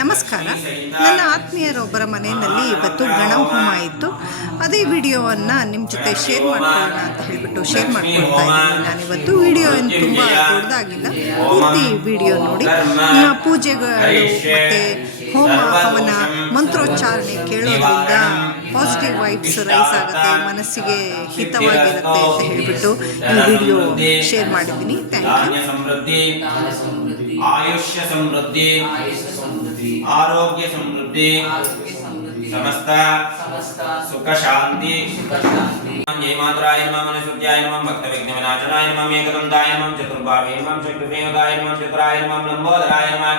ನಮಸ್ಕಾರ. ನನ್ನ ಆತ್ಮೀಯರೊಬ್ಬರ ಮನೆಯಲ್ಲಿ ಇವತ್ತು ಗಣಹೋಮ ಇತ್ತು. ಅದೇ ವಿಡಿಯೋವನ್ನು ನಿಮ್ಮ ಜೊತೆ ಶೇರ್ ಮಾಡ್ಕೊಳ್ಳೋಣ ಅಂತ ಹೇಳಿಬಿಟ್ಟು ಶೇರ್ ಮಾಡ್ಕೊಳ್ತಾ ಇದ್ದೀನಿ. ನಾನಿವತ್ತು ವಿಡಿಯೋ ಏನು ತುಂಬ ದೊಡ್ಡದಾಗಿಲ್ಲ. ಪೂರ್ತಿ ವಿಡಿಯೋ ನೋಡಿ. ನಿಮ್ಮ ಪೂಜೆಗಳು, ಮತ್ತು ಹೋಮ, ಹವನ, ಮಂತ್ರೋಚ್ಚಾರಣೆ ಕೇಳೋದ್ರಿಂದ ಪಾಸಿಟಿವ್ ವೈಬ್ಸ್ ರೈಸ್ ಆಗುತ್ತೆ. ಮನಸ್ಸಿಗೆ ಹಿತವಾಗಿರುತ್ತೆ ಅಂತ ಹೇಳಿಬಿಟ್ಟು ಈ ವಿಡಿಯೋ ಶೇರ್ ಮಾಡಿದ್ದೀನಿ. Thank you Ayushya Samriddhi. आरोग्य समृद्धि। समस्त। सुख शांति ये मातुराय नमः मनसुत्याय नमः भक्त विघ्न विनाशनाय नमः एकदंताय नमः चतुर्भावे नमः शक्तिदेवताय नमः चित्राय नमः लंबोदराय नमः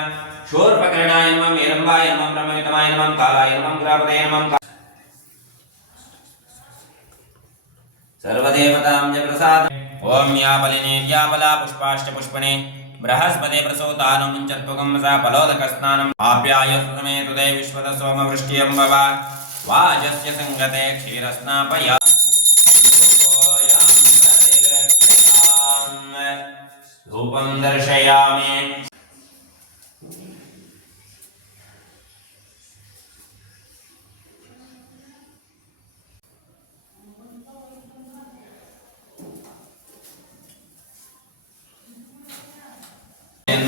शूर्पकर्णाय नमः मेरंबाय नमः ब्रह्मवितमाय नमः कालाय नमः ग्रापदे नमः सर्वदेवतां च प्रसाद। ओम या बलिने या बला पुष्पाश्च पुष्पणे बृहस्पते प्रसूतानं चत्वकं सा फलोदकस्नानम् आप्याय सुमे तुदे विश्वत सोमवृष्ट्यं भव धूपं सङ्गते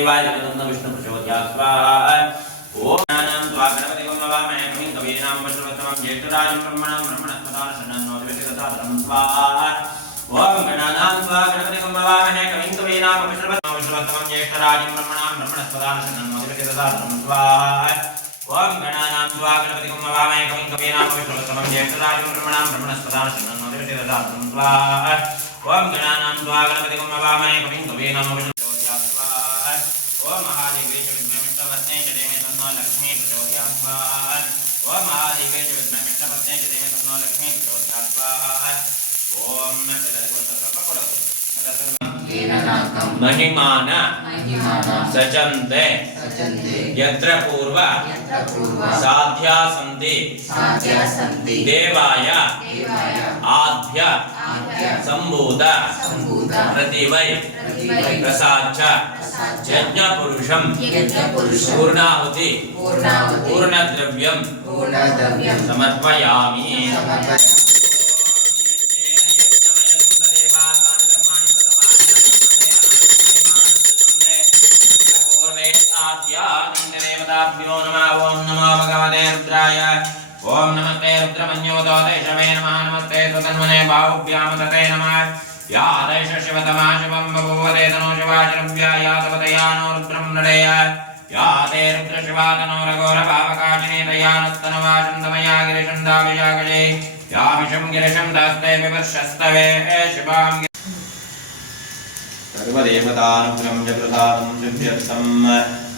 वासुदेवाय जगदन्त विष्णु प्रचोदयात् स्वाहा ओम ज्ञानं त्वा गणपतिं नमामहे मुनिं कवीनां वशवतमं ज्येष्ठराजं ब्रह्मणां, ब्रह्मणस्पदान् शरणं नोदिवेति तथा स्वाहा ओम गणानां त्वा गणपतिं नमामहे कवीं कवीनां वशवतमं वशवतमं ज्येष्ठराजं ब्रह्मणां, ब्रह्मणस्पदान् शरणं नोदिवेति तथा स्वाहा ओम गणानां त्वा गणपतिं नमामहे कवीं कवीनां वशवतमं ज्येष्ठराजं ब्रह्मणां, ब्रह्मणस्पदान् शरणं नोदिवेति तथा स्वाहा ओम गणानां त्वा गणपतिं नमामहे कवीं कवीनां महिमान। सजन्ते यत्र पूर्व साध्या सन्ति देवाय। आद्य। सम्भूत प्रतिवै। प्रसाच्च यज्ञपुरुषं पूर्णाहुति। पूर्णद्रव्यं समर्पयामि। न्यो नमः ॐ नमो भगवते रुद्राय। ॐ नमस्ते रुद्रमन्योदोदेशवे नमः, नमस्ते स्वतन्मने बाहुभ्यां तते नमः। या देश शिवतमा शिवं बभूवते तनो शिवाशरव्या या तपतया नो रुद्रं नडेय। या ते रुद्रशिवा तनो रघोरभावकाशिने तया नस्तनवाशन्दमया गिरिशन्दाभिषाकले या विषं गिरिशं दास्ते विवर्षस्तवे शिवां सर्वदेवतानुग्रं च प्रसादं सिद्ध्यर्थम्।